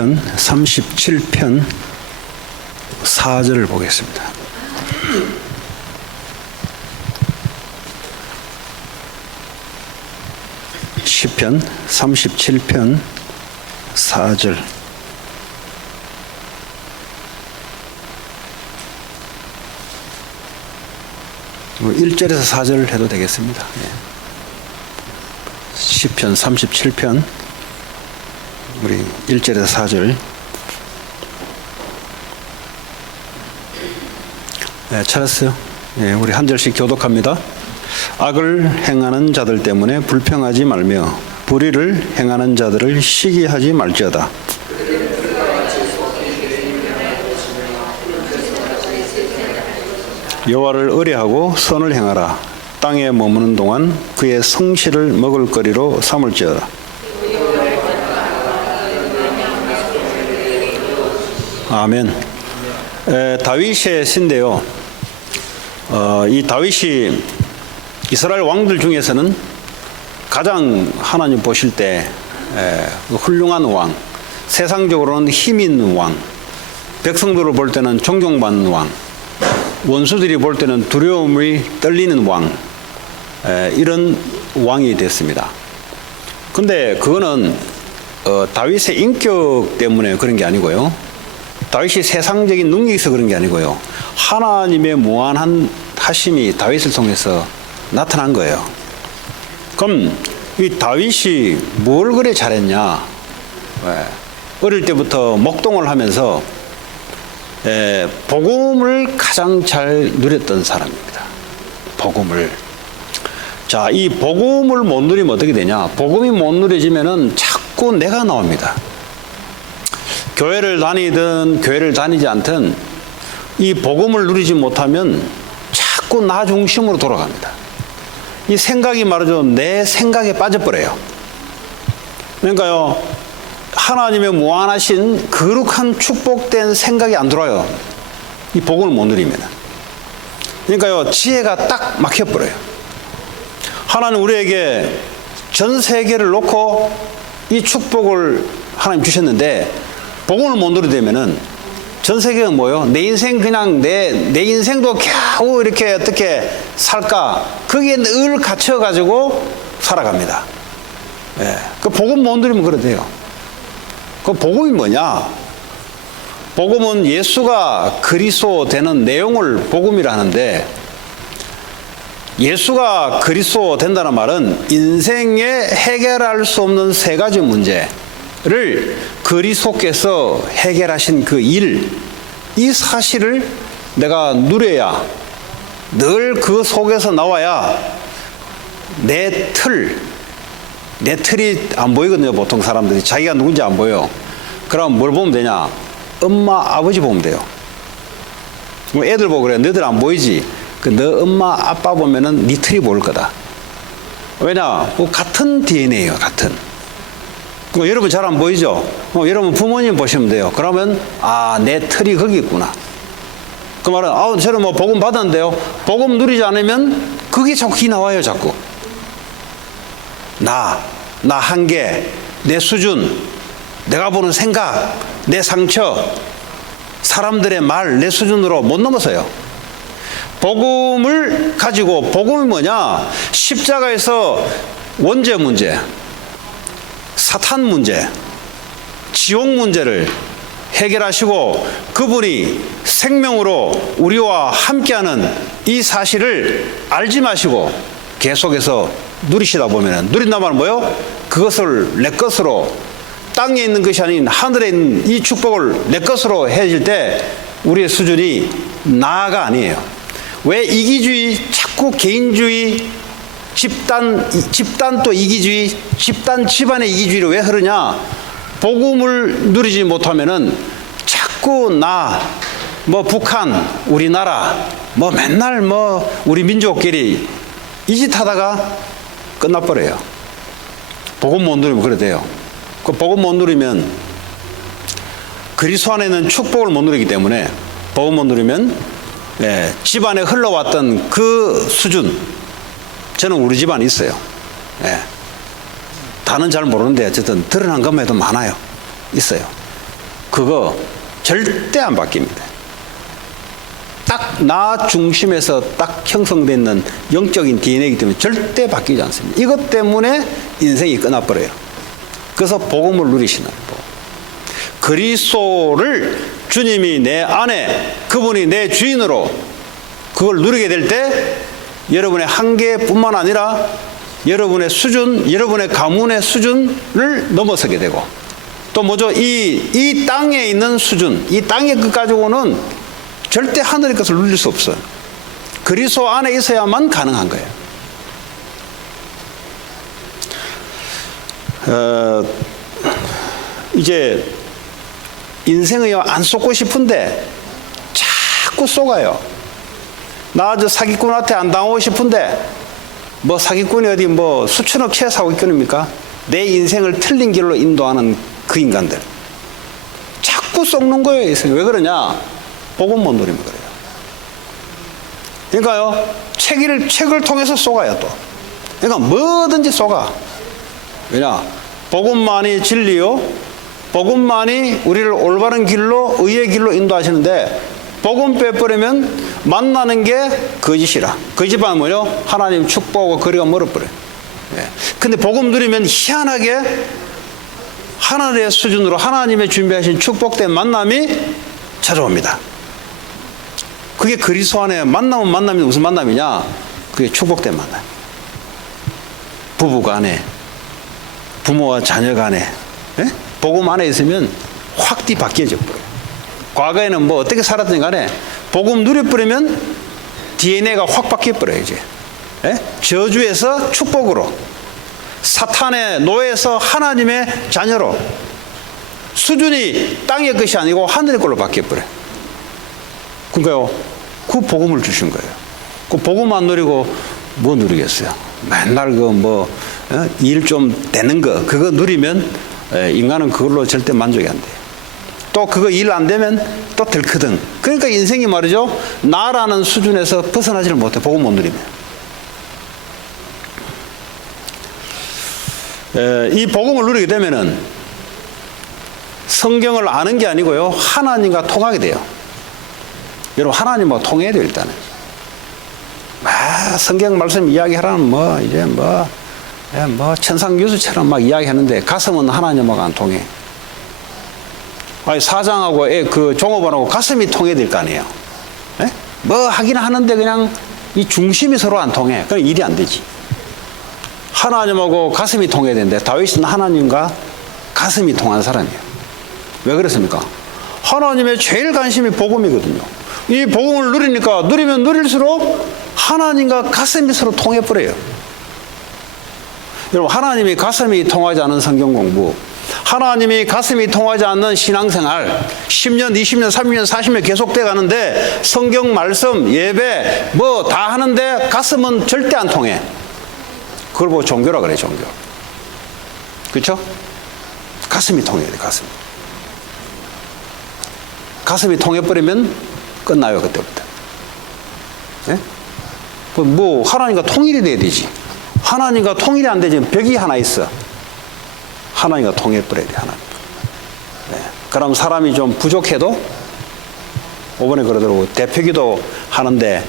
시편 37편 4절을 보겠습니다. 시편 37편 4절. 뭐 1절에서 4절 해도 되겠습니다. 시편 37편 우리 1절에서 4절. 찾았어요? 우리 한 절씩 교독합니다. 악을 행하는 자들 때문에 불평하지 말며 불의를 행하는 자들을 시기하지 말지어다. 여호와를 의뢰하고 선을 행하라. 땅에 머무는 동안 그의 성실을 먹을거리로 삼을지어다. 아멘. 다윗의 시인데요. 이 다윗이 이스라엘 왕들 중에서는 가장 하나님 보실 때 훌륭한 왕, 세상적으로는 힘 있는 왕, 백성들을 볼 때는 존경받는 왕, 원수들이 볼 때는 두려움이 떨리는 왕, 이런 왕이 됐습니다. 근데 그거는 다윗의 인격 때문에 그런 게 아니고요. 다윗이 세상적인 능력이 있어서 그런 게 아니고요. 하나님의 무한한 하심이 다윗을 통해서 나타난 거예요. 그럼 이 다윗이 뭘 그래 잘했냐? 어릴 때부터 목동을 하면서 복음을 가장 잘 누렸던 사람입니다. 복음을. 자, 이 복음을 못 누리면 어떻게 되냐? 복음이 못 누려지면은 자꾸 내가 나옵니다. 교회를 다니든 교회를 다니지 않든 이 복음을 누리지 못하면 자꾸 나 중심으로 돌아갑니다. 이 생각이 말이죠. 내 생각에 빠져버려요. 그러니까요, 하나님의 무한하신 거룩한 축복된 생각이 안 들어요. 이 복음을 못 누리면. 그러니까요, 지혜가 딱 막혀버려요. 하나님 우리에게 전 세계를 놓고 이 축복을 하나님 주셨는데 복음을 못 누리되면은 전 세계가 뭐예요? 내 인생 그냥 내 인생도 겨우 이렇게 어떻게 살까? 거기에 늘 갇혀가지고 살아갑니다. 그 복음 못 누리면 그래 돼요. 그 복음이 뭐냐? 복음은 예수가 그리스도 되는 내용을 복음이라 하는데, 예수가 그리스도 된다는 말은 인생에 해결할 수 없는 세 가지 문제를 그리스도께서 해결하신 그 일, 이 사실을 내가 누려야, 늘 그 속에서 나와야 내 틀이 안 보이거든요. 보통 사람들이 자기가 누군지 안 보여. 그럼 뭘 보면 되냐? 엄마, 아버지 보면 돼요. 애들 보고 그래. 너희들 안 보이지? 너 엄마, 아빠 보면은 네 틀이 보일 거다. 왜냐? 같은 DNA예요. 같은. 여러분 잘 안 보이죠? 여러분 부모님 보시면 돼요. 그러면 내 틀이 거기 있구나. 그 말은 저는 뭐 복음 받았는데요. 복음 누리지 않으면 그게 자꾸 나와요. 자꾸. 나 한계, 내 수준, 내가 보는 생각, 내 상처, 사람들의 말, 내 수준으로 못 넘어서요. 복음을 가지고, 복음이 뭐냐? 십자가에서 원죄 문제, 사탄 문제, 지옥 문제를 해결하시고 그분이 생명으로 우리와 함께하는 이 사실을 알지 마시고 계속해서 누리시다 보면, 누린다는 말은 뭐예요? 그것을 내 것으로, 땅에 있는 것이 아닌 하늘에 있는 이 축복을 내 것으로 해질 때 우리의 수준이 나가 아니에요. 왜 이기주의, 자꾸 개인주의, 집단 또 이기주의, 집안의 이기주의로 왜 흐르냐? 복음을 누리지 못하면은 자꾸 북한, 우리나라, 맨날 우리 민족끼리 이 짓 하다가 끝나버려요. 복음 못 누리면 그래 돼요. 그 복음 못 누리면, 그리스도 안에 있는 축복을 못 누리기 때문에, 복음 못 누리면 집안에 흘러왔던 그 수준, 저는 우리 집안에 있어요. 다는 잘 모르는데 어쨌든 드러난 것만 해도 많아요. 있어요. 그거 절대 안 바뀝니다. 딱 나 중심에서 딱 형성되어 있는 영적인 DNA이기 때문에 절대 바뀌지 않습니다. 이것 때문에 인생이 끝나버려요. 그래서 복음을 누리시는 법. 그리스도를 주님이 내 안에, 그분이 내 주인으로 그걸 누리게 될 때 여러분의 한계뿐만 아니라 여러분의 수준, 여러분의 가문의 수준을 넘어서게 되고, 또 뭐죠? 이 땅에 있는 수준, 이 땅의 것 가지고는 절대 하늘의 것을 누릴 수 없어요. 그리스도 안에 있어야만 가능한 거예요. 이제 인생을 안 쏟고 싶은데 자꾸 쏟아요. 나 저 사기꾼한테 안 당하고 싶은데 뭐 사기꾼이 어디 뭐 수천억 채 사기꾼입니까? 내 인생을 틀린 길로 인도하는 그 인간들 자꾸 쏟는 거예요. 왜 그러냐? 복음 못 누리면 그래요. 그러니까요, 책을 통해서 쏘가요 또. 그러니까 뭐든지 쏘가. 왜냐? 복음만이 진리요, 복음만이 우리를 올바른 길로, 의의 길로 인도하시는데, 복음 빼버리면 만나는 게 거짓이라. 거짓만 뭐요? 하나님 축복하고 거리가 멀어버려요. 예. 근데 복음 누리면 희한하게 하나님의 수준으로 하나님의 준비하신 축복된 만남이 찾아옵니다. 그게 그리스도 안에 만남은 만남이 무슨 만남이냐? 그게 축복된 만남. 부부 간에, 부모와 자녀 간에, 예? 복음 안에 있으면 확 뒤바뀌어져 버려요. 과거에는 뭐 어떻게 살았든 간에 복음 누려버리면 DNA가 확 바뀌어버려요, 이제. 예? 저주에서 축복으로, 사탄의 노예에서 하나님의 자녀로, 수준이 땅의 것이 아니고 하늘의 걸로 바뀌어버려요. 그러니까요, 그 복음을 주신 거예요. 그 복음 안 누리고 뭐 누리겠어요? 맨날 그 뭐 일 좀 되는 거 그거 누리면 인간은 그걸로 절대 만족이 안 돼요. 또 그거 일 안 되면 또 들크등. 그러니까 인생이 말이죠, 나라는 수준에서 벗어나지를 못해. 복음 못 누리면. 이 복음을 누리게 되면은 성경을 아는 게 아니고요, 하나님과 통하게 돼요. 여러분, 하나님과 통해야 돼요. 일단은 성경 말씀 이야기하라는 이제 천상교수처럼 막 이야기하는데 가슴은 하나님하고 안 통해. 아니, 사장하고 그 종업원하고 가슴이 통해야 될 거 아니에요. 에? 뭐 하긴 하는데 그냥 이 중심이 서로 안 통해. 그럼 일이 안 되지. 하나님하고 가슴이 통해야 되는데 다윗은 하나님과 가슴이 통한 사람이에요. 왜 그렇습니까? 하나님의 제일 관심이 복음이거든요. 이 복음을 누리니까 누리면 누릴수록 하나님과 가슴이 서로 통해버려요. 여러분, 하나님이 가슴이 통하지 않은 성경 공부, 하나님이 가슴이 통하지 않는 신앙생활 10년, 20년, 30년, 40년 계속돼 가는데 성경 말씀, 예배 뭐 다 하는데 가슴은 절대 안 통해. 그걸 보고 종교라 그래, 종교. 그렇죠? 가슴이 통해야 돼, 가슴. 가슴이 통해버리면 끝나요, 그때부터. 예? 뭐 하나님과 통일이 돼야 되지. 하나님과 통일이 안 되지. 벽이 하나 있어. 하나님과 통해버려야 돼, 하나님. 네. 그럼 사람이 좀 부족해도, 이번에 그러더라고. 대표기도 하는데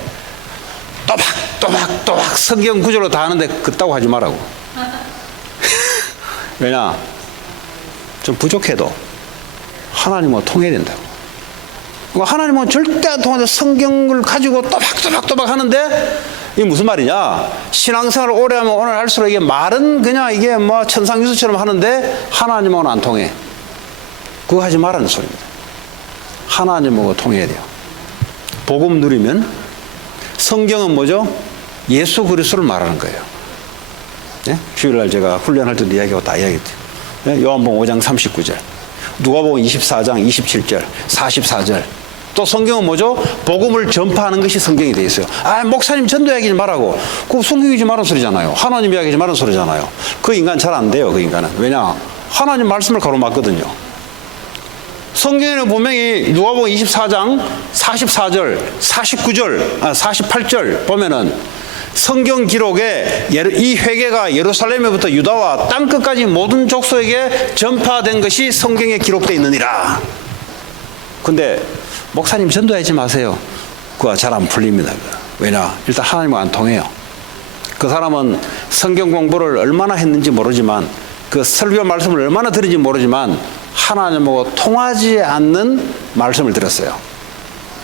또박 성경 구절로 다 하는데 그따고 하지 말라고. 왜냐? 좀 부족해도 하나님과 통해야 된다고. 하나님은 절대 안 통하는데 성경을 가지고 또박 하는데, 이게 무슨 말이냐? 신앙생활을 오래 하면 오늘 할수록 이게 말은 그냥 이게 뭐 천상유수처럼 하는데 하나님하고는 안 통해. 그거 하지 말라는 소리입니다. 하나님하고 통해야 돼요. 복음 누리면, 성경은 뭐죠? 예수 그리스도를 말하는 거예요. 예? 주일날 제가 훈련할 때도 이야기하고 다 이야기했죠. 예? 요한복음 5장 39절, 누가복음 24장 27절, 44절. 또 성경은 뭐죠? 복음을 전파하는 것이 성경이 되어 있어요. 아, 목사님 전도 이야기하지 말라고. 그거 성경이지 말은 소리잖아요. 하나님 이야기하지 말은 소리잖아요. 그 인간 잘 안 돼요, 그 인간은. 왜냐? 하나님 말씀을 가로막거든요. 성경에는 분명히 누가복음 24장 44절, 49절, 48절 보면은 성경 기록에 이 회개가 예루살렘에부터 유다와 땅끝까지 모든 족속에게 전파된 것이 성경에 기록되어 있느니라. 근데 목사님 전도하지 마세요. 그거 잘 안 풀립니다. 왜냐? 일단 하나님과 안 통해요. 그 사람은 성경 공부를 얼마나 했는지 모르지만 그 설교 말씀을 얼마나 들은지 모르지만 하나님하고 통하지 않는 말씀을 들었어요.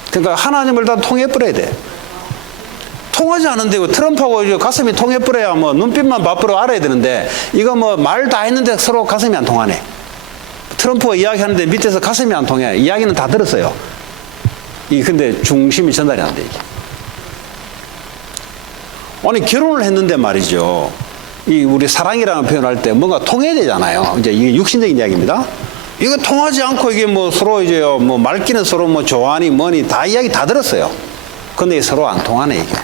그러니까 하나님을 다 통해버려야 돼. 통하지 않은데 트럼프하고 가슴이 통해버려야 뭐 눈빛만 봐버려 알아야 되는데 이거 뭐 말 다 했는데 서로 가슴이 안 통하네. 트럼프가 이야기하는데 밑에서 가슴이 안 통해. 이야기는 다 들었어요. 근데 중심이 전달이 안 돼, 이게. 아니, 결혼을 했는데 말이죠. 우리 사랑이라는 표현을 할 때 뭔가 통해야 되잖아요. 이제 이게 육신적인 이야기입니다. 이거 통하지 않고 이게 뭐 서로 이제 뭐 말귀는 서로 뭐 좋아하니 뭐니 다 이야기 다 들었어요. 근데 서로 안 통하네, 이게.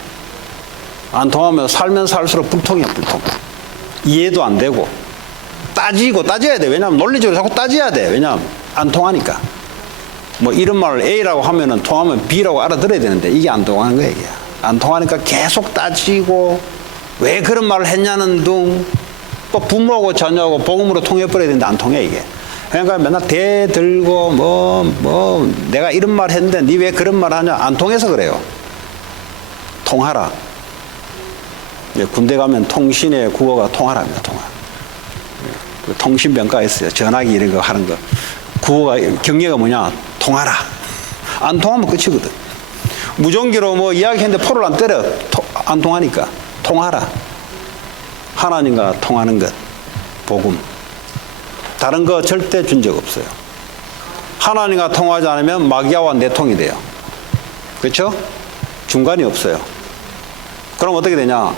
안 통하면 살면 살수록 불통이야, 불통. 이해도 안 되고. 따져야 돼. 왜냐하면 논리적으로 자꾸 따져야 돼. 왜냐하면 안 통하니까. 뭐 이런 말을 A라고 하면은 통하면 B라고 알아들어야 되는데 이게 안 통하는 거야, 이게. 안 통하니까 계속 따지고 왜 그런 말을 했냐는 둥 또 부모하고 자녀하고 복음으로 통해버려야 되는데 안 통해, 이게. 그러니까 맨날 대들고 뭐 내가 이런 말 했는데 니 왜 그런 말 하냐. 안 통해서 그래요. 통하라. 군대 가면 통신의 국어가 통하랍니다. 통하. 통신병가 있어요. 전화기 이런 거 하는 거. 국어가 경례가 뭐냐. 통하라. 안 통하면 끝이거든. 무전기로 뭐 이야기했는데 포를 안 때려. 안 통하니까 통하라. 하나님과 통하는 것. 복음. 다른 거 절대 준 적 없어요. 하나님과 통하지 않으면 마귀아와 내통이 돼요. 그렇죠? 중간이 없어요. 그럼 어떻게 되냐.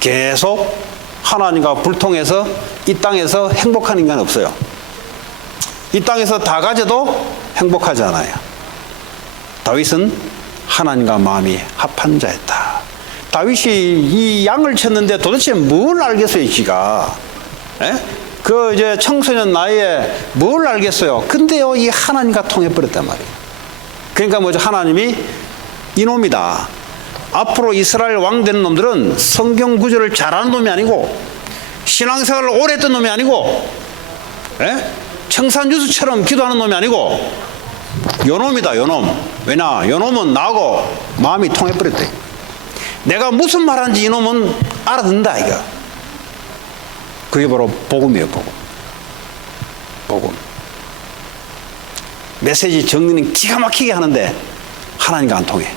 계속 하나님과 불통해서 이 땅에서 행복한 인간은 없어요. 이 땅에서 다 가져도 행복하지 않아요. 다윗은 하나님과 마음이 합한 자였다. 다윗이 이 양을 쳤는데 도대체 뭘 알겠어요, 지가? 그 이제 청소년 나이에 뭘 알겠어요? 근데요, 이 하나님과 통해버렸단 말이에요. 그러니까 뭐죠? 하나님이 이놈이다. 앞으로 이스라엘 왕 되는 놈들은 성경 구절을 잘하는 놈이 아니고 신앙생활을 오래 했던 놈이 아니고 청산유수처럼 기도하는 놈이 아니고 요놈이다, 요놈. 왜냐? 요놈은 나하고 마음이 통해버렸대. 내가 무슨 말하는지 이놈은 알아듣는다, 이거. 그게 바로 복음이에요, 복음. 복음. 메시지 정리는 기가 막히게 하는데 하나님과 안 통해.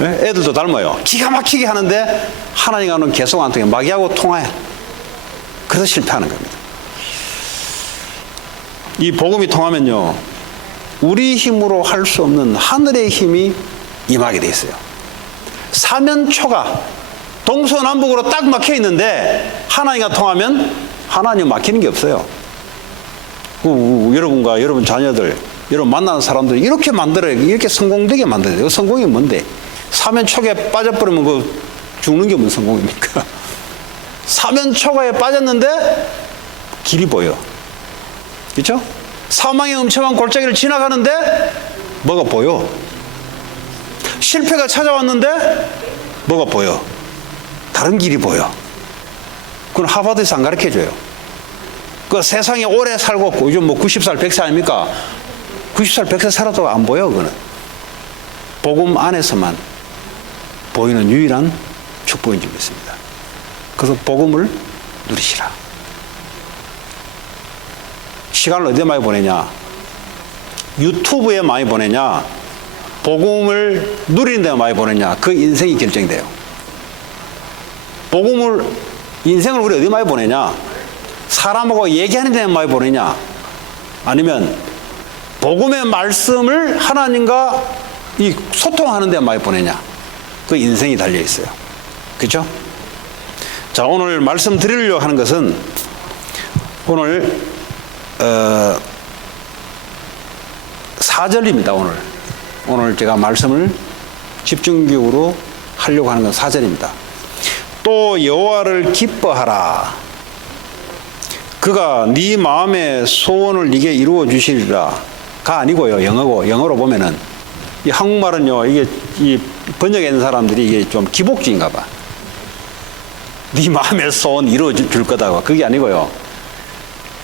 애들도 닮아요. 기가 막히게 하는데 하나님과는 계속 안 통해. 마귀하고 통하여. 그래서 실패하는 겁니다. 이 복음이 통하면요, 우리 힘으로 할 수 없는 하늘의 힘이 임하게 돼 있어요. 사면초가 동서남북으로 딱 막혀 있는데 하나님과 통하면 하나님 막히는 게 없어요. 여러분과 여러분 자녀들, 여러분 만나는 사람들 이렇게 만들어요. 이렇게 성공되게 만들어야 돼요. 성공이 뭔데? 사면초가에 빠져버리면 그 죽는 게 무슨 성공입니까? 사면초가에 빠졌는데 길이 보여. 그렇죠? 사망의 음침한 골짜기를 지나가는데 뭐가 보여? 실패가 찾아왔는데 뭐가 보여? 다른 길이 보여. 그건 하버드에서 안 가르쳐줘요. 그 세상에 오래 살고 요즘 뭐 90살, 100살 아닙니까? 90살, 100살 살아도 안 보여, 그거는. 복음 안에서만 보이는 유일한 축복인 줄 믿습니다. 그래서 복음을 누리시라. 시간을 어디에 많이 보내냐? 유튜브에 많이 보내냐? 복음을 누리는 데 많이 보내냐? 그 인생이 결정돼요. 복음을, 인생을 우리 어디 많이 보내냐? 사람하고 얘기하는 데 많이 보내냐? 아니면 복음의 말씀을 하나님과 이 소통하는 데 많이 보내냐? 그 인생이 달려 있어요. 그렇죠? 자, 오늘 말씀 드리려고 하는 것은 오늘 4절입니다. 오늘 제가 말씀을 집중적으로 하려고 하는 건 4절입니다. 또 여호와를 기뻐하라. 그가 네 마음의 소원을 네게 이루어 주시리라가 아니고요. 영어로 보면은 이 한국말은요, 이게 이 번역해 있는 사람들이 이게 좀 기복주의인가 봐. 네 마음의 소원 이루어 줄 거다고. 그게 아니고요.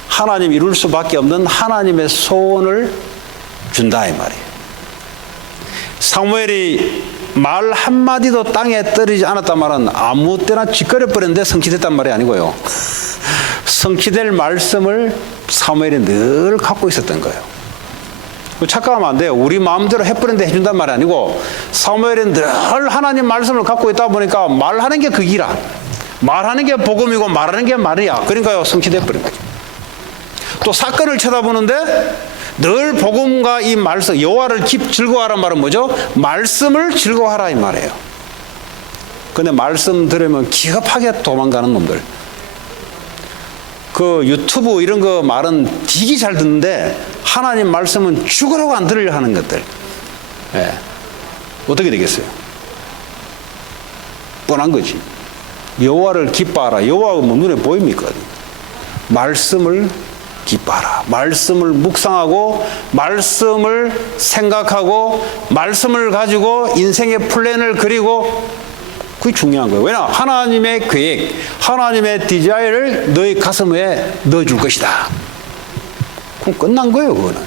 하나님 이룰 수밖에 없는 하나님의 소원을 준다 이 말이에요. 사무엘이 말 한마디도 땅에 떨어지지 않았단 말은 아무 때나 짓거려 버렸는데 성취됐단 말이 아니고요. 성취될 말씀을 사무엘이 늘 갖고 있었던 거예요. 착각하면 안 돼요. 우리 마음대로 해버렸는데 해준단 말이 아니고 사무엘은 늘 하나님 말씀을 갖고 있다 보니까 말하는 게 극이라. 말하는 게 복음이고 말하는 게 말이야. 그러니까요, 성취돼 버린 거죠. 또 사건을 쳐다보는데 늘 복음과 이 말씀, 여호와를 즐거워하란 말은 뭐죠? 말씀을 즐거워하라 이 말이에요. 근데 말씀 들으면 기겁하게 도망가는 놈들. 그 유튜브 이런 거 말은 되게 잘 듣는데 하나님 말씀은 죽으라고 안 들으려 하는 것들. 예. 어떻게 되겠어요? 뻔한 거지. 여호와를 기뻐하라. 여호와가 뭐 눈에 보입니까? 말씀을 기뻐하라. 말씀을 묵상하고 말씀을 생각하고 말씀을 가지고 인생의 플랜을 그리고 그게 중요한 거예요. 왜냐? 하나님의 계획, 하나님의 디자인을 너희 가슴에 넣어줄 것이다. 그럼 끝난 거예요. 그거는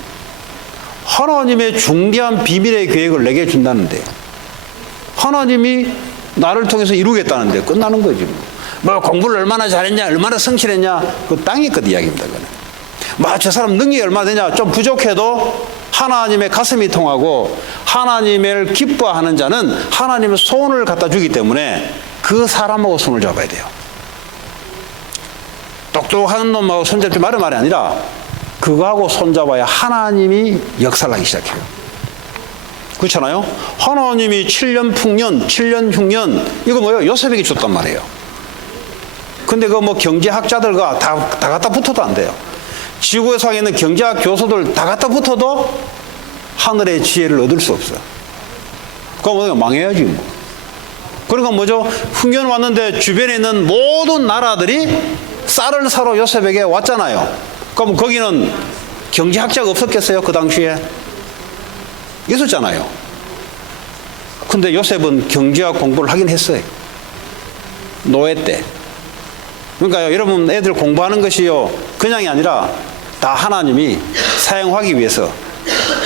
하나님의 중대한 비밀의 계획을 내게 준다는데 하나님이 나를 통해서 이루겠다는데 끝나는 거지. 뭐 공부를 얼마나 잘했냐, 얼마나 성실했냐, 그 땅의 끝 이야기입니다. 그거는. 저 사람 능력이 얼마 되냐, 좀 부족해도 하나님의 가슴이 통하고 하나님을 기뻐하는 자는 하나님의 소원을 갖다 주기 때문에 그 사람하고 손을 잡아야 돼요. 똑똑한 놈하고 손잡지 말은 말이 아니라 그거하고 손잡아야 하나님이 역사를 하기 시작해요. 그렇잖아요? 하나님이 7년 풍년, 7년 흉년 이거 뭐예요? 요셉에게 줬단 말이에요. 근데 그 뭐 경제학자들과 다 갖다 붙어도 안 돼요. 지구상에 있는 경제학 교수들 다 갖다 붙어도 하늘의 지혜를 얻을 수 없어. 그럼 망해야지 뭐. 그러니까 뭐죠? 흉년 왔는데 주변에 있는 모든 나라들이 쌀을 사러 요셉에게 왔잖아요. 그럼 거기는 경제학자가 없었겠어요? 그 당시에? 있었잖아요. 근데 요셉은 경제학 공부를 하긴 했어요. 노예 때. 그러니까요, 여러분 애들 공부하는 것이요 그냥이 아니라 다 하나님이 사용하기 위해서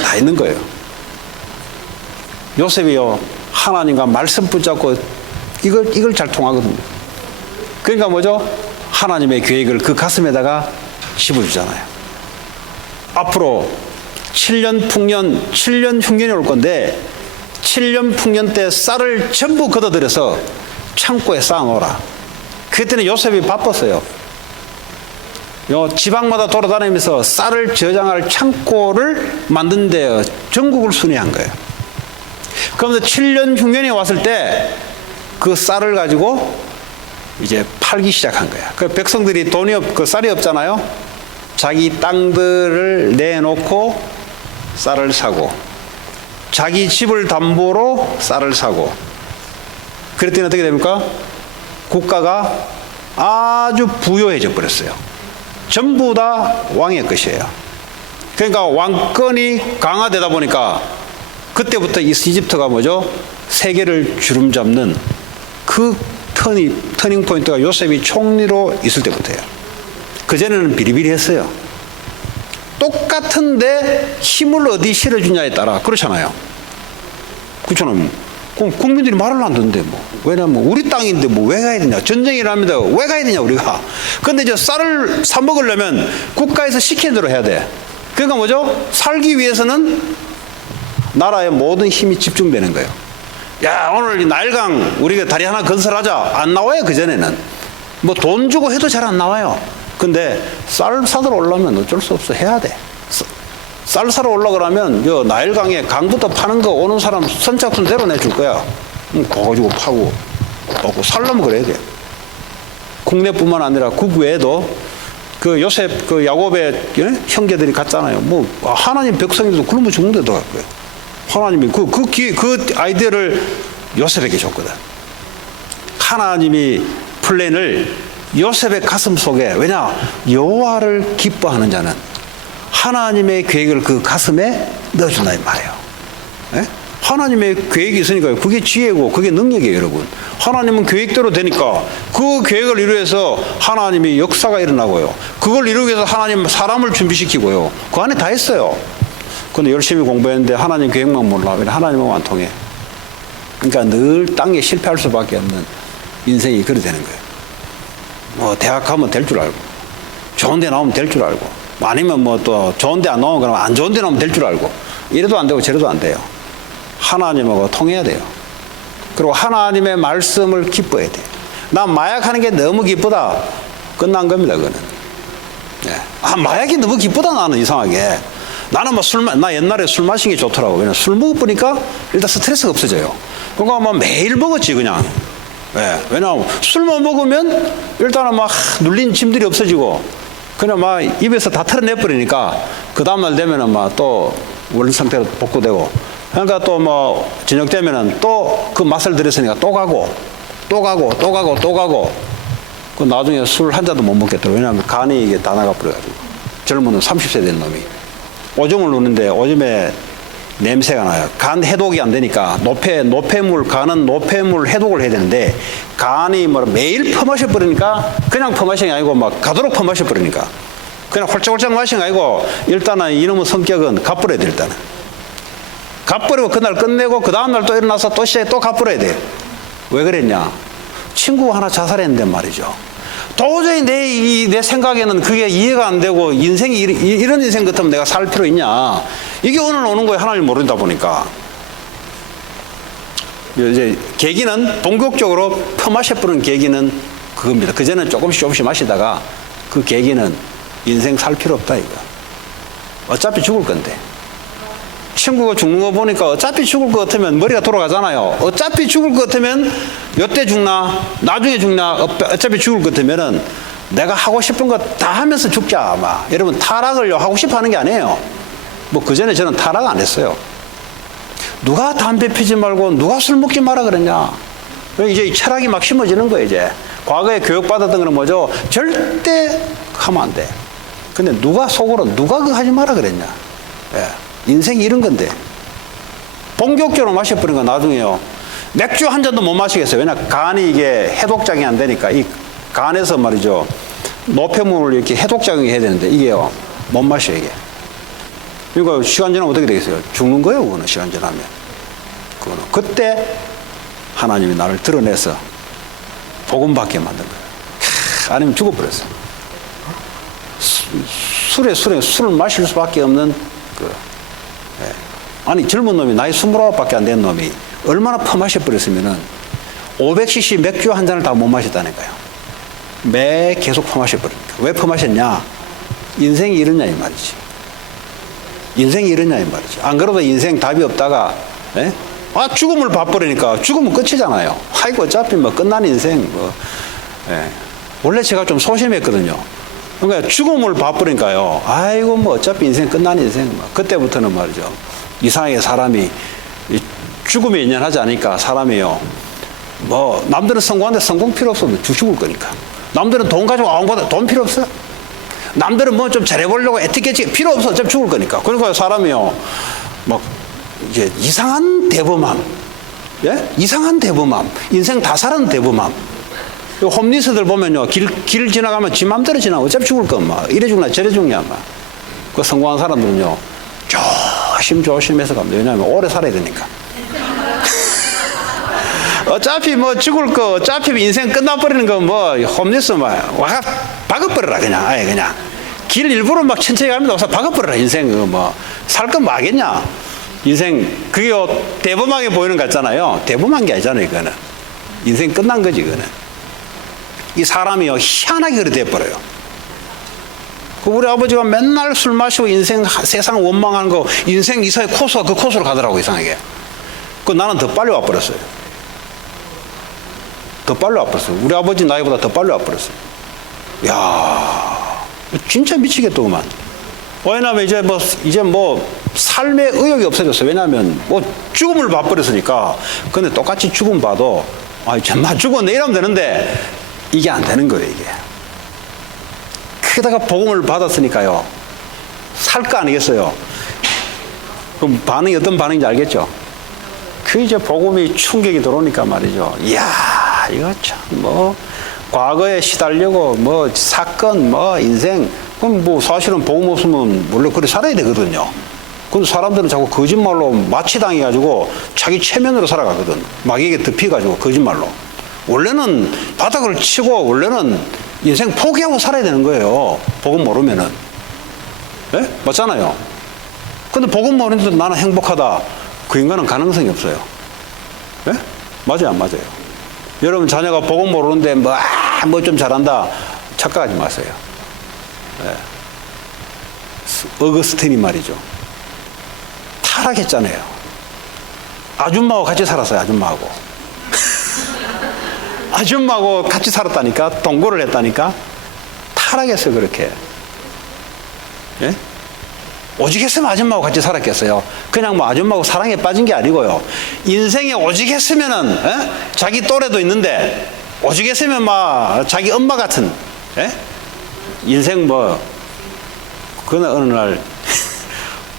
다 있는 거예요. 요셉이요 하나님과 말씀 붙잡고 이걸 잘 통하거든요. 그러니까 뭐죠? 하나님의 계획을 그 가슴에다가 집어주잖아요. 앞으로 7년 풍년, 7년 흉년이 올 건데 7년 풍년 때 쌀을 전부 걷어들여서 창고에 쌓아놓으라. 그때는 요셉이 바빴어요. 지방마다 돌아다니면서 쌀을 저장할 창고를 만든 데 전국을 순회한 거예요. 그러면서 7년 흉년이 왔을 때 그 쌀을 가지고 이제 팔기 시작한 거야. 그 백성들이 쌀이 없잖아요. 자기 땅들을 내놓고 쌀을 사고, 자기 집을 담보로 쌀을 사고, 그랬더니 어떻게 됩니까? 국가가 아주 부유해져 버렸어요. 전부 다 왕의 것이에요. 그러니까 왕권이 강화되다 보니까 그때부터 이집트가 뭐죠? 세계를 주름잡는 그 터닝 포인트가 요셉이 총리로 있을 때부터예요. 그전에는 비리비리했어요. 똑같은데 힘을 어디 실어주냐에 따라 그렇잖아요. 그렇잖아요. 그럼 국민들이 말을 안 듣는데 뭐. 왜냐면 우리 땅인데 뭐 왜 가야 되냐. 전쟁이랍니다. 왜 가야 되냐 우리가. 근데 이제 쌀을 사 먹으려면 국가에서 시키는 대로 해야 돼. 그러니까 뭐죠? 살기 위해서는 나라의 모든 힘이 집중되는 거예요. 야, 오늘 나일강 우리가 다리 하나 건설하자. 안 나와요. 그전에는. 뭐 돈 주고 해도 잘 안 나와요. 근데 쌀 사들 오려면 어쩔 수 없어. 해야 돼. 쌀 사러 올라가려면 나일강에 강부터 파는 거 오는 사람 선착순 대로 내줄 거야. 그거 가지고 파고 살려면 그래야 돼. 국내뿐만 아니라 국외에도 그 요셉 그 야곱의 형제들이 갔잖아요. 뭐 하나님 백성들도 굶어 죽는데도 갈 거예요. 하나님이 그 아이디어를 요셉에게 줬거든. 하나님이 플랜을 요셉의 가슴 속에, 왜냐 여호와를 기뻐하는 자는 하나님의 계획을 그 가슴에 넣어준다 이 말이에요. 예? 하나님의 계획이 있으니까요. 그게 지혜고 그게 능력이에요, 여러분. 하나님은 계획대로 되니까 그 계획을 이루기 위해서 하나님이 역사가 일어나고요. 그걸 이루기 위해서 하나님 사람을 준비시키고요. 그 안에 다 있어요. 근데 열심히 공부했는데 하나님 계획만 몰라. 왜 하나님하고 안 통해? 그러니까 늘 땅에 실패할 수밖에 없는 인생이 그래 되는 거예요. 뭐 대학 가면 될 줄 알고, 좋은 데 나오면 될 줄 알고, 아니면 뭐 또 좋은 데 안 나오면 그러면 안 좋은 데 나오면 될 줄 알고, 이래도 안 되고 저래도 안 돼요. 하나님하고 통해야 돼요. 그리고 하나님의 말씀을 기뻐해야 돼요. 난 마약하는 게 너무 기쁘다. 끝난 겁니다, 그거는. 네. 마약이 너무 기쁘다, 나는 이상하게. 나는 뭐 나 옛날에 술 마신 게 좋더라고. 왜냐면 술 먹어보니까 일단 스트레스가 없어져요. 그러니까 뭐 매일 먹었지, 그냥. 네. 왜냐면 술만 먹으면 일단은 막 눌린 짐들이 없어지고, 그냥 막 입에서 다 털어내버리니까 그 다음날 되면은 막 또 원래 상태로 복구되고, 그러니까 또 뭐 저녁 되면은 또 그 맛을 들였으니까 또 가고, 또 가고, 또 가고, 또 가고. 그 나중에 술 한 잔도 못 먹겠더라고. 왜냐하면 간이 이게 다 나가버려가지고. 젊은 놈 30세 된 놈이. 오줌을 누는데 오줌에 냄새가 나요. 간 해독이 안 되니까 노폐물, 간은 노폐물 해독을 해야 되는데 간이 뭐 매일 퍼마셔버리니까 그냥 퍼마시는 게 아니고 막 가도록 퍼마셔버리니까 그냥 홀짝홀짝 마시는 게 아니고 일단은 이놈의 성격은 갚버려야 돼. 일단은 갚버리고 그날 끝내고 그 다음날 또 일어나서 또 시작해 또 갚버려야 돼. 왜 그랬냐? 친구가 하나 자살했는데 말이죠. 도저히 내 생각에는 그게 이해가 안 되고 인생이 이런 인생 같으면 내가 살 필요 있냐. 이게 오늘 오는 거예요. 하나님 모르다 보니까. 이제 계기는 본격적으로 퍼마셔버리는 계기는 그겁니다. 그전에는 조금씩 마시다가 그 계기는 인생 살 필요 없다 이거. 어차피 죽을 건데. 친구가 죽는 거 보니까 어차피 죽을 것 같으면 머리가 돌아가잖아요. 어차피 죽을 것 같으면 이때 죽나 나중에 죽나 어차피 죽을 것 같으면은 내가 하고 싶은 거 다 하면서 죽자 아마. 여러분 타락을 하고 싶어 하는 게 아니에요. 뭐 그전에 저는 타락 안 했어요. 누가 담배 피지 말고 누가 술 먹지 마라 그랬냐. 이제 철학이 막 심어지는 거예요. 이제 과거에 교육받았던 거는 뭐죠? 절대 하면 안 돼. 근데 누가 속으로 누가 그거 하지 마라 그랬냐. 예. 인생이 이런 건데 본격적으로 마셔버리니까 나중에요 맥주 한 잔도 못 마시겠어요. 왜냐 간이 이게 해독작용이 안 되니까 이 간에서 말이죠 노폐물을 이렇게 해독작용이 해야 되는데 이게요 못 마셔 이게. 그러니까 시간 지나면 어떻게 되겠어요? 죽는 거예요. 그거는 시간 지나면. 그거는 그때 하나님이 나를 드러내서 복음 받게 만든 거예요. 아니면 죽어버렸어. 술을 마실 수밖에 없는 아니 젊은 놈이 나이 29밖에 안 된 놈이 얼마나 퍼마셔버렸으면은 500cc 맥주 한 잔을 다 못 마셨다니까요. 매 계속 퍼마셔버리니까. 왜 퍼마셨냐? 인생이 이러냐 이 말이지. 인생이 이러냐 이 말이지. 안 그래도 인생 답이 없다가 죽음을 봐버리니까 죽으면 끝이잖아요. 아이고 어차피 뭐 끝난 인생 뭐. 원래 제가 좀 소심했거든요. 그러니까 죽음을 봐버리니까요. 아이고 뭐 어차피 인생 끝난 인생 뭐. 그때부터는 말이죠. 이상하게 사람이 죽음에 연연하지 않으니까 사람이요. 뭐 남들은 성공하는데 성공 필요 없어. 죽을 거니까. 남들은 돈 가지고 아무거나 돈 필요 없어. 남들은 뭐 좀 잘해보려고 에티켓이 필요 없어. 어차피 죽을 거니까. 그러니까 사람이요. 막 이제 이상한 대범함. 예? 이상한 대범함. 인생 다 살았는 대범함. 홈리스들 보면요. 길 지나가면 지 맘대로 지나가. 어차피 죽을 거 막. 이래 죽나 저래 죽냐 막. 그 성공한 사람들은요. 조심해서 갑니다. 왜냐하면 오래 살아야 되니까. 어차피 뭐 죽을 거, 어차피 인생 끝나버리는 거 뭐 홈리스 막 와 박아버려라 그냥. 아예 그냥 길 일부러 막 천천히 가면서 와서 박아버려라. 인생 그거 뭐 살 건 뭐 하겠냐. 인생 그게 대범하게 보이는 것 같잖아요. 대범한 게 아니잖아요. 그거는 인생 끝난 거지. 그거는 이 사람이요 희한하게 그래 돼버려요. 우리 아버지가 맨날 술 마시고 인생 세상 원망하는 거 인생 이사의 코스가 그 코스로 가더라고 이상하게. 그 나는 더 빨리 와버렸어요. 더 빨리 와버렸어요. 우리 아버지 나이보다 더 빨리 와버렸어요. 야 진짜 미치겠더구만. 왜냐하면 이제 뭐 삶의 의욕이 없어졌어요. 왜냐하면 뭐 죽음을 봐버렸으니까. 근데 똑같이 죽음 봐도 정말 죽어 내일 하면 되는데 이게 안 되는 거예요 이게. 게다가 복음을 받았으니까요. 살 거 아니겠어요? 그럼 반응이 어떤 반응인지 알겠죠? 그 이제 복음이 충격이 들어오니까 말이죠. 이야, 이거 참 뭐 과거에 시달려고 뭐 사건 뭐 인생 그럼 뭐 사실은 복음 없으면 원래 그렇게 살아야 되거든요. 근데 사람들은 자꾸 거짓말로 마취당해가지고 자기 체면으로 살아가거든. 마귀에게 덮여가지고 거짓말로. 원래는 바닥을 치고 원래는 인생 포기하고 살아야 되는 거예요. 복음 모르면은. 예? 맞잖아요. 근데 복음 모르는데 나는 행복하다. 그 인간은 가능성이 없어요. 예? 맞아요, 안 맞아요? 여러분 자녀가 복음 모르는데 뭐 좀 잘한다. 착각하지 마세요. 예. 어거스틴이 말이죠. 타락했잖아요. 아줌마하고 같이 살았어요. 아줌마하고. 아줌마하고 같이 살았다니까. 동거를 했다니까. 타락했어요. 그렇게. 예? 오직 했으면 아줌마하고 같이 살았겠어요. 그냥 뭐 아줌마하고 사랑에 빠진 게 아니고요. 인생에 오직 했으면은 자기 또래도 있는데 오직 했으면 막 자기 엄마 같은 인생 뭐 그날 어느 날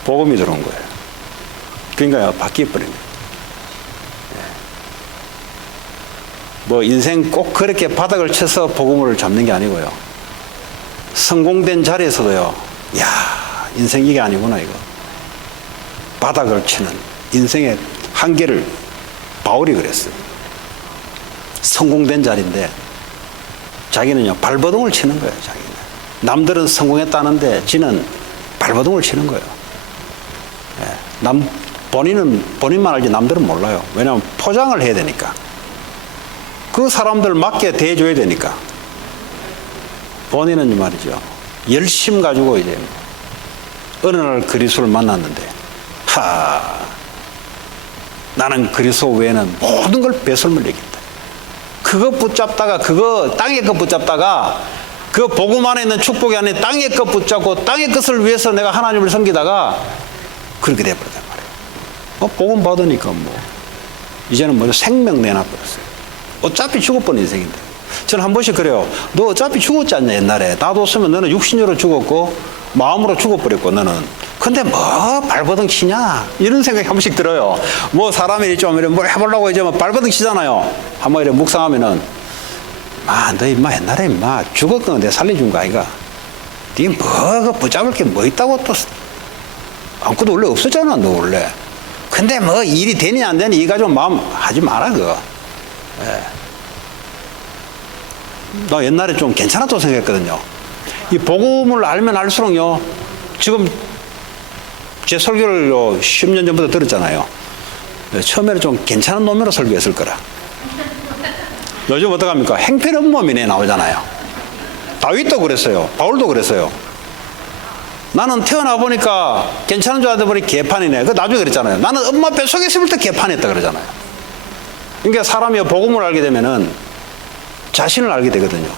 복음이 들어온 거예요. 그러니까 바뀌어버린 거예요. 뭐 인생 꼭 그렇게 바닥을 쳐서 복음을 잡는 게 아니고요. 성공된 자리에서도요. 야, 인생 이게 아니구나 이거. 바닥을 치는 인생의 한계를 바울이 그랬어요. 성공된 자리인데 자기는요 발버둥을 치는 거예요. 자기는. 남들은 성공했다는데 지는 발버둥을 치는 거예요. 본인만 알지 남들은 몰라요. 왜냐하면 포장을 해야 되니까. 그 사람들 맞게 대해줘야 되니까. 본인은 말이죠. 열심 가지고 이제 어느 날 그리스도를 만났는데 나는 그리스도 외에는 모든 걸 배설물 얘기했다. 그거 붙잡다가 그거 땅의 것 붙잡다가 그 복음 안에 있는 축복이 안에 땅의 것 붙잡고 땅의 것을 위해서 내가 하나님을 섬기다가 그렇게 돼버렸단 말이에요. 복음 받으니까 뭐 이제는 뭐 생명 내놔버렸어요. 어차피 죽어버린 인생인데. 저는 한 번씩 그래요. 너 어차피 죽었지 않냐 옛날에. 놔뒀으면 너는 육신으로 죽었고 마음으로 죽어버렸고 너는. 근데 뭐 발버둥 치냐 이런 생각이 한 번씩 들어요. 뭐 사람이 좀 이래 뭘 해보려고 이제 뭐 발버둥 치잖아요. 한번 이래 묵상하면은 너 임마 옛날에 임마 죽었거든 내가 살려준 거 아이가. 니 뭐 붙잡을 게 뭐 있다고 또 아무것도 원래 없었잖아 너 원래. 근데 뭐 일이 되니 안 되니 이 가지고 마음 하지 마라 그거. 나 옛날에 좀 괜찮았다고 생각했거든요. 이 복음을 알면 알수록요. 지금 제 설교를 10년 전부터 들었잖아요. 처음에는 좀 괜찮은 놈으로 설교했을 거라. 요즘 어떡합니까? 행편없는 놈이네 나오잖아요. 다윗도 그랬어요. 바울도 그랬어요. 나는 태어나 보니까 괜찮은 줄 알다 보니 개판이네. 그 나중에 그랬잖아요. 나는 엄마 뱃속에 있을 때 개판했다 그러잖아요. 그러니까 사람이 복음을 알게 되면은 자신을 알게 되거든요.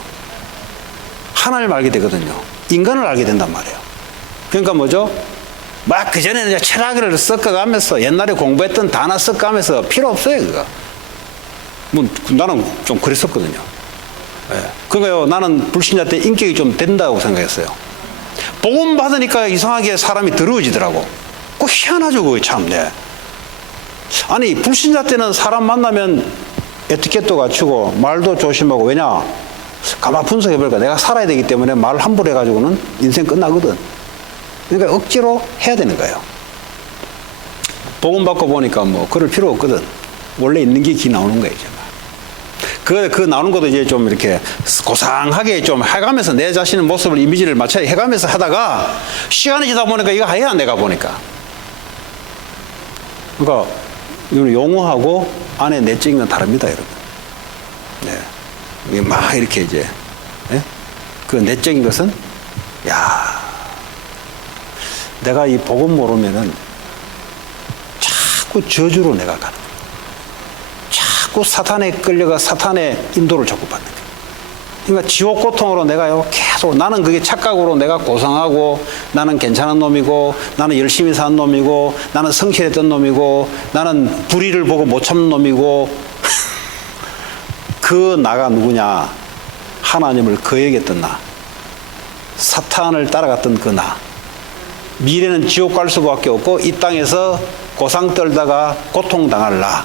하나님을 알게 되거든요. 인간을 알게 된단 말이에요. 그러니까 뭐죠? 막 그전에는 철학을 섞어가면서 옛날에 공부했던 단어 섞어가면서 필요 없어요, 그거. 뭐, 나는 좀 그랬었거든요. 그러니까요, 나는 불신자 때 인격이 좀 된다고 생각했어요. 복음 받으니까 이상하게 사람이 더러워지더라고. 그거 희한하죠, 그거 참, 네. 아니, 불신자 때는 사람 만나면 에티켓도 갖추고 말도 조심하고, 왜냐? 가만 분석해보니까 내가 살아야 되기 때문에 말 함부로 해가지고는 인생 끝나거든. 그러니까 억지로 해야 되는 거예요. 복음 받고 보니까 뭐 그럴 필요 없거든. 원래 있는 게 기 나오는 거예요. 그 나오는 것도 이제 좀 이렇게 고상하게 좀 해가면서 내 자신의 모습을 이미지를 맞춰 해가면서 하다가 시간이 지나다 보니까 이거 해야 내가 보니까. 그러니까 용어하고 안에 내적인 건 다릅니다, 여러분. 네. 막 이렇게 이제 그 내적인 것은 내가 이 복음 모르면은 자꾸 저주로 내가 가는 거예요. 자꾸 사탄에 끌려가 사탄의 인도를 자꾸 받는 거예요. 그러니까 지옥 고통으로 내가요 계속 나는 그게 착각으로 내가 고상하고 나는 괜찮은 놈이고 나는 열심히 산 놈이고 나는 성실했던 놈이고 나는 불의를 보고 못 참는 놈이고 그 나가 누구냐? 하나님을 거역했던 나, 사탄을 따라갔던 그 나. 미래는 지옥 갈 수밖에 없고 이 땅에서 고상 떨다가 고통당할 나.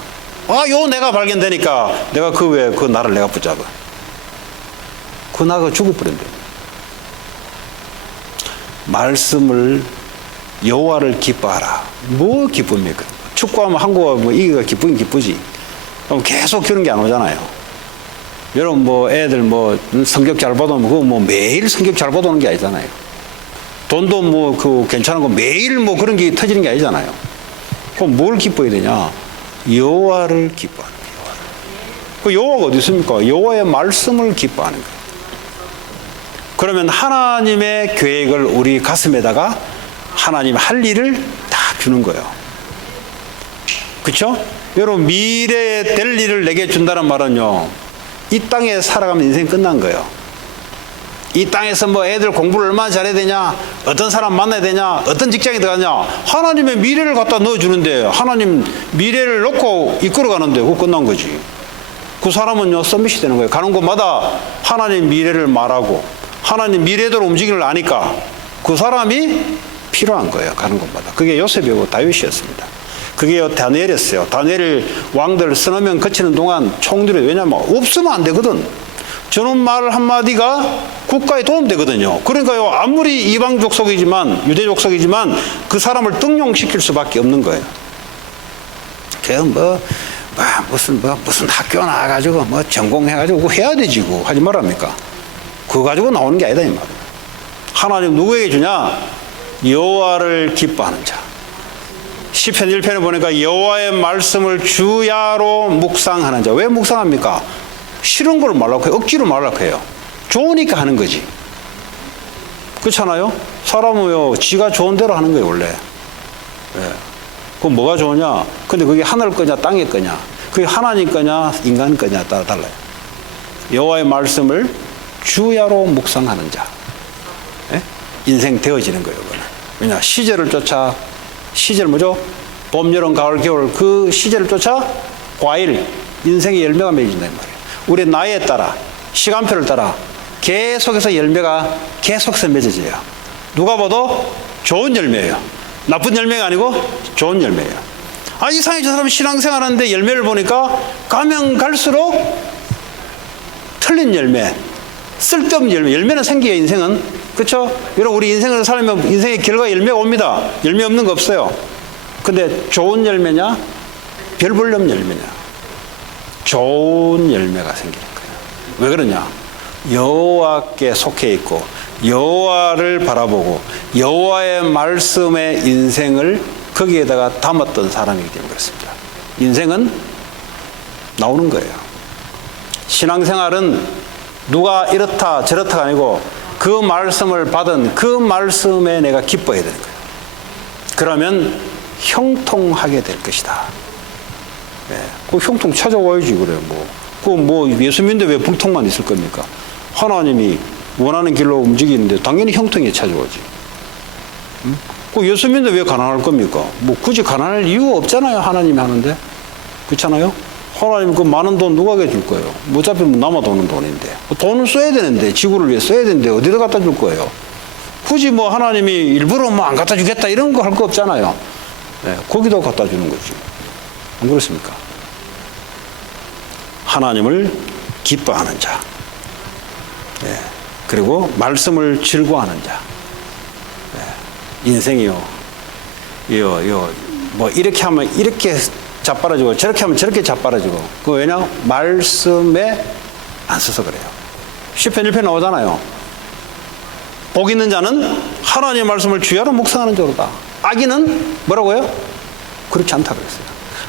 요 내가 발견되니까 내가 그 외에 그 나를 내가 붙잡아. 그 나가 죽어버린대. 말씀을 여호와를 기뻐하라. 뭐 기쁩니까? 축구하면 한국가 뭐 이기가 기쁘긴 기쁘지. 그럼 계속 그런 게 안 오잖아요. 여러분 뭐 애들 뭐 성적 잘 받으면 그거 뭐 매일 성적 잘 받아오는 게 아니잖아요. 돈도 뭐 그 괜찮은 거 매일 뭐 그런 게 터지는 게 아니잖아요. 그럼 뭘 기뻐해야 되냐? 여호와를 기뻐하는 거예요. 그 여호와가 어디 있습니까? 여호와의 말씀을 기뻐하는 거예요. 그러면 하나님의 계획을 우리 가슴에다가 하나님 할 일을 다 주는 거예요. 그렇죠? 여러분 미래에 될 일을 내게 준다는 말은요, 이 땅에 살아가면 인생 끝난 거예요. 이 땅에서 뭐 애들 공부를 얼마나 잘해야 되냐, 어떤 사람 만나야 되냐, 어떤 직장에 들어가냐, 하나님의 미래를 갖다 넣어주는데, 하나님 미래를 놓고 이끌어가는데 그거 끝난 거지. 그 사람은요 서밋이 되는 거예요. 가는 곳마다 하나님 미래를 말하고 하나님 미래대로 움직이는 걸 아니까 그 사람이 필요한 거예요. 가는 곳마다. 그게 요셉이고 다윗이었습니다. 그게 다니엘이었어요. 다니엘 왕들 서너 명 거치는 동안 총들이, 왜냐면 없으면 안 되거든. 저런 말 한마디가 국가에 도움되거든요. 그러니까요, 아무리 이방 족속이지만, 유대 족속이지만 그 사람을 등용시킬 수밖에 없는 거예요. 그냥 무슨 학교 나와가지고 뭐 전공해가지고 그거 해야 되지, 그거 하지 말랍니까? 그거 가지고 나오는 게 아니다, 이 말이에요. 하나님 누구에게 주냐? 여호와를 기뻐하는 자. 시편 1편에 보니까 여호와의 말씀을 주야로 묵상하는 자. 왜 묵상합니까? 싫은 걸 말라고 해요. 억지로 말라고 해요. 좋으니까 하는 거지. 그렇잖아요? 사람은요, 지가 좋은 대로 하는 거예요, 원래. 예. 그럼 뭐가 좋으냐? 근데 그게 하늘 거냐, 땅의 거냐? 그게 하나님 거냐, 인간 거냐 따라 달라요. 여호와의 말씀을 주야로 묵상하는 자. 예? 인생 되어지는 거예요, 그거는. 왜냐? 시절을 쫓아, 시절 뭐죠? 봄, 여름, 가을, 겨울 그 시절을 쫓아 과일, 인생의 열매가 맺어진단 말이에요. 우리 나이에 따라, 시간표를 따라 계속해서 열매가 계속해서 맺어져요. 누가 봐도 좋은 열매예요. 나쁜 열매가 아니고 좋은 열매예요. 아, 이상하게 저 사람 신앙생활 하는데 열매를 보니까 가면 갈수록 틀린 열매, 쓸데없는 열매. 열매는 생기요, 인생은. 그렇죠? 여러분, 우리 인생을 살면 인생의 결과 열매가 옵니다. 열매 없는 거 없어요. 근데 좋은 열매냐, 별 볼 없는 열매냐? 좋은 열매가 생기는 거예요. 왜 그러냐? 여호와께 속해 있고 여호와를 바라보고 여호와의 말씀의 인생을 거기에다가 담았던 사람이기 때문에 그렇습니다. 인생은 나오는 거예요. 신앙생활은 누가 이렇다 저렇다가 아니고 그 말씀을 받은 그 말씀에 내가 기뻐해야 되는 거예요. 그러면 형통하게 될 것이다. 네. 그 형통 찾아와야지, 그래요. 예수 믿는데 왜 불통만 있을 겁니까? 하나님이 원하는 길로 움직이는데 당연히 형통이 찾아오지. 그 예수 믿는데 왜 가난할 겁니까? 뭐 굳이 가난할 이유가 없잖아요. 하나님이 하는데. 그렇잖아요? 하나님 그 많은 돈 누구에게 줄 거예요? 어차피 남아도 오는 돈인데. 돈은 써야 되는데, 지구를 위해 써야 되는데 어디다 갖다 줄 거예요? 굳이 뭐 하나님이 일부러 뭐 안 갖다 주겠다 이런 거 할 거 없잖아요. 네, 거기도 갖다 주는 거지. 안 그렇습니까? 하나님을 기뻐하는 자. 네, 그리고 말씀을 즐거워하는 자. 네, 인생이요. 뭐 이렇게 하면 이렇게 자빠라지고 저렇게 하면 저렇게 자빠라지고. 그 왜냐? 말씀에 안 써서 그래요. 시편 1편 나오잖아요. 복 있는 자는 하나님의 말씀을 주야로 묵상하는 자로다. 악인은 뭐라고요? 그렇지 않다 그랬어요.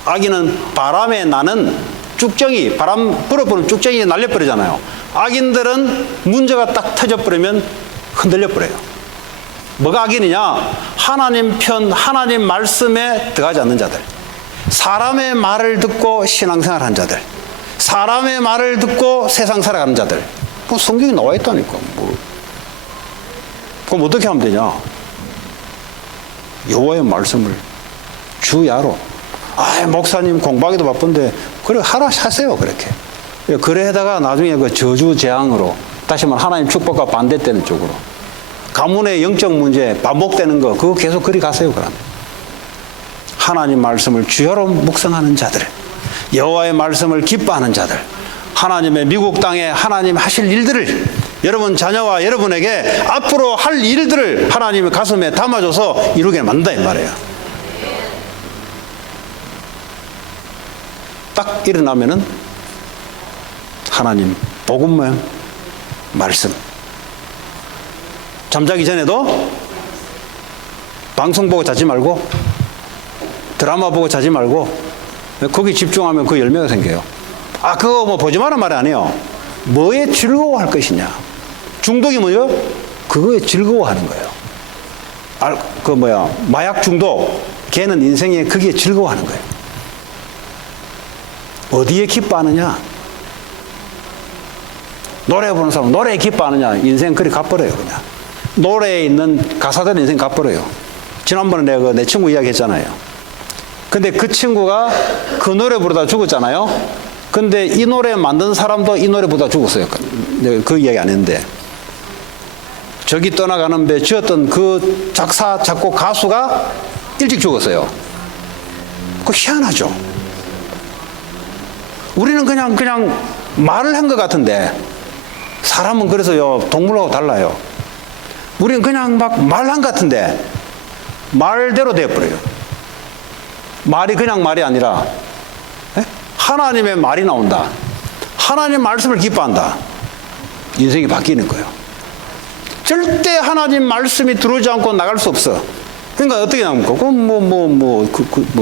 악인은 바람에 나는 쭉정이, 바람 불어버리면 쭉정이 날려버리잖아요. 악인들은 문제가 딱 터져버리면 흔들려버려요. 뭐가 악인이냐? 하나님 편, 하나님 말씀에 들어가지 않는 자들. 사람의 말을 듣고 신앙생활 하는 자들. 사람의 말을 듣고 세상 살아가는 자들. 그 성경에 나와 있다니까. 그럼 어떻게 하면 되냐? 여호와의 말씀을 주야로. 목사님 공부하기도 바쁜데 그래 하세요. 그렇게. 그래 하다가 나중에 그 저주재앙으로, 다시 말하면 하나님 축복과 반대되는 쪽으로, 가문의 영적 문제 반복되는 거 그거 계속 그리 가세요. 그러면 하나님 말씀을 주야로 묵상하는 자들, 여호와의 말씀을 기뻐하는 자들, 하나님의 미국 땅에 하나님 하실 일들을 여러분 자녀와 여러분에게 앞으로 할 일들을 하나님의 가슴에 담아줘서 이루게 만든다 이 말이에요. 딱 일어나면은 하나님 복음의 말씀. 잠자기 전에도 방송 보고 자지 말고 드라마 보고 자지 말고 거기 집중하면 그 열매가 생겨요. 그거 뭐 보지 마라 말이 아니에요. 뭐에 즐거워할 것이냐. 중독이 뭐예요? 그거에 즐거워하는 거예요. 마약 중독. 걔는 인생에 그게 즐거워하는 거예요. 어디에 기뻐하느냐? 노래 부르는 사람 노래에 기뻐하느냐? 인생 그리 가버려요 그냥. 노래에 있는 가사들은 인생 가버려요. 지난번에 내가 내 친구 이야기 했잖아요. 근데 그 친구가 그 노래 부르다 죽었잖아요. 근데 이 노래 만든 사람도 이 노래 부르다 죽었어요. 그 이야기 안 했는데. 저기 떠나가는 배 지었던 그 작사, 작곡, 가수가 일찍 죽었어요. 그거 희한하죠. 우리는 그냥 말을 한 것 같은데 사람은 그래서요 동물하고 달라요. 우리는 그냥 막 말한 것 같은데 말대로 되어버려요. 말이 그냥 말이 아니라 하나님의 말이 나온다. 하나님 말씀을 기뻐한다. 인생이 바뀌는 거예요. 절대 하나님 말씀이 들어오지 않고 나갈 수 없어. 그러니까 어떻게 나옵니까? 그건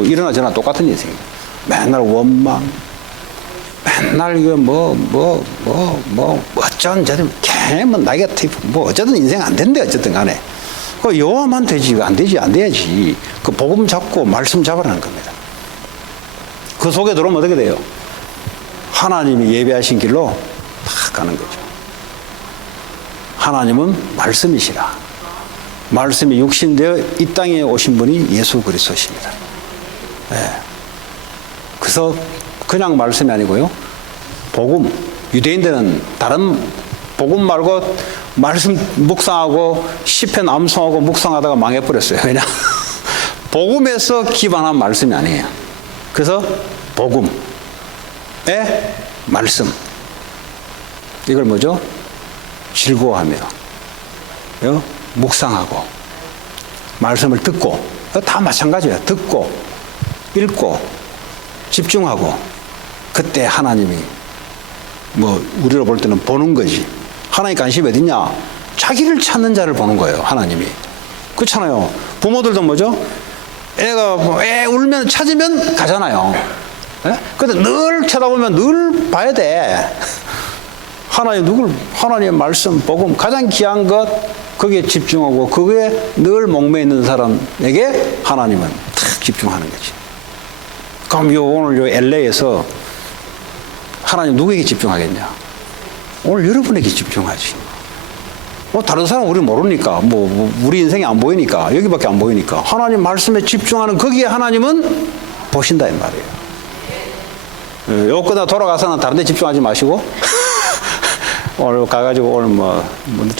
일어나 저나 똑같은 인생이에요. 맨날 원망, 맨날 이거 어쩐저든 개면 네거티브 어쨌든 인생 안 된대 어쨌든 간에. 그 요하면 되지 안 돼야지. 그 복음 잡고 말씀 잡으라는 겁니다. 그 속에 들어오면 어떻게 돼요? 하나님이 예배하신 길로 다 가는 거죠. 하나님은 말씀이시라. 말씀이 육신되어 이 땅에 오신 분이 예수 그리스도십니다. 그래서 그냥 말씀이 아니고요. 복음. 유대인들은 다른 복음 말고 말씀 묵상하고 시편 암송하고 묵상하다가 망해버렸어요. 왜냐? 복음에서 기반한 말씀이 아니에요. 그래서 복음의 말씀. 이걸 뭐죠? 즐거워하며 묵상하고 말씀을 듣고 다 마찬가지예요. 듣고 읽고 집중하고 그때 하나님이 우리로 볼 때는 보는 거지. 하나님 관심이 어딨냐? 자기를 찾는 자를 보는 거예요. 하나님이. 그렇잖아요. 부모들도 뭐죠? 애가 애 울면 찾으면 가잖아요. 근데 늘 쳐다보면 늘 봐야 돼. 하나님의 말씀, 복음, 가장 귀한 것, 거기에 집중하고, 그거에 늘 목매 있는 사람에게 하나님은 탁 집중하는 거지. 그럼 오늘 LA에서 하나님 누구에게 집중하겠냐? 오늘 여러분에게 집중하지. 다른 사람 우리 모르니까, 우리 인생이 안 보이니까, 여기밖에 안 보이니까, 하나님 말씀에 집중하는 거기에 하나님은 보신다, 이 말이에요. 요 끝나 돌아가서는 다른 데 집중하지 마시고, 오늘 가가지고 오늘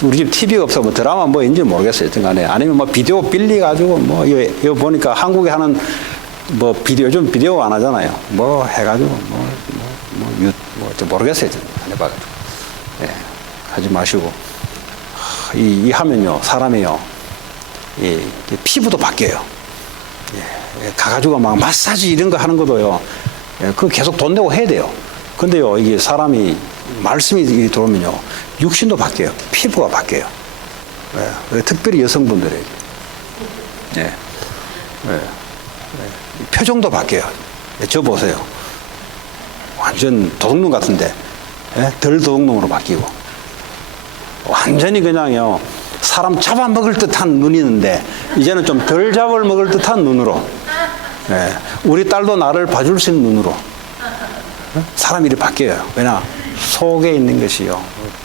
우리 집 TV가 없어 드라마 인지 모르겠어요. 등간에 아니면 비디오 빌리가지고 이거 보니까 한국에 하는 비디오 요즘 비디오 안 하잖아요. 해가지고 모르겠어요. 안 해봐가지고 하지 마시고 이 하면요 사람이요 피부도 바뀌어요. 가가지고 막 마사지 이런 거 하는 것도요. 그거 계속 돈 내고 해야 돼요. 근데요 이게 사람이 말씀이 들어오면요 육신도 바뀌어요. 피부가 바뀌어요. 특별히 여성분들에게 표정도 바뀌어요. 저 보세요. 완전 도둑놈 같은데 덜 도둑놈으로 바뀌고 완전히 그냥요 사람 잡아먹을 듯한 눈이 있는데 이제는 좀 덜 잡아먹을 듯한 눈으로 우리 딸도 나를 봐줄 수 있는 눈으로 사람 일이 바뀌어요. 왜냐? 속에 있는 것이요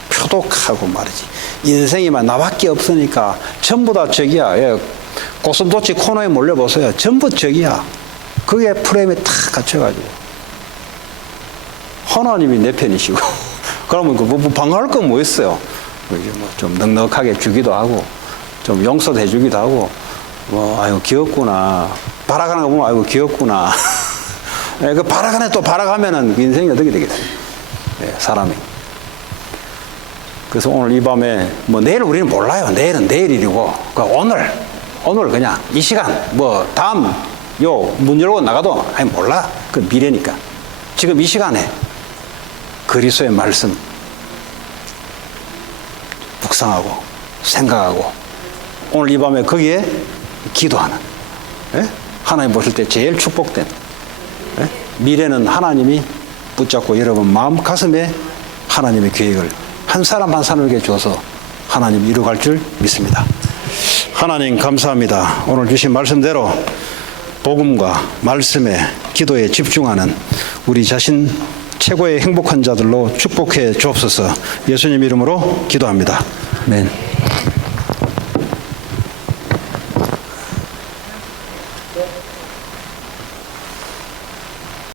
표독하고 말이지. 인생이만 나밖에 없으니까 전부 다 적이야. 고슴도치 코너에 몰려보세요. 전부 적이야. 그게 프레임에 탁 갇혀가지고 하나님이 내 편이시고 그러면 방어할 건 뭐 있어요? 좀 넉넉하게 주기도 하고 좀 용서도 해주기도 하고 아이고 귀엽구나. 발악하는 거 보면 아이고 귀엽구나. 그 발악하네 또 발악하면은 인생이 어떻게 되겠어요? 사람이. 그래서 오늘 이 밤에 뭐 내일 우리는 몰라요. 내일은 내일 일이고 오늘 그냥 이 시간 뭐 다음 요 문 열고 나가도 아니 몰라. 그 미래니까 지금 이 시간에 그리스도의 말씀 묵상하고 생각하고 오늘 이 밤에 거기에 기도하는, 예? 하나님 보실 때 제일 축복된, 예? 미래는 하나님이 붙잡고 여러분 마음 가슴에 하나님의 계획을 한 사람 한 사람에게 줘서 하나님 이루어갈 줄 믿습니다. 하나님 감사합니다. 오늘 주신 말씀대로 복음과 말씀에 기도에 집중하는 우리 자신 최고의 행복한 자들로 축복해 주옵소서. 예수님 이름으로 기도합니다. 아멘.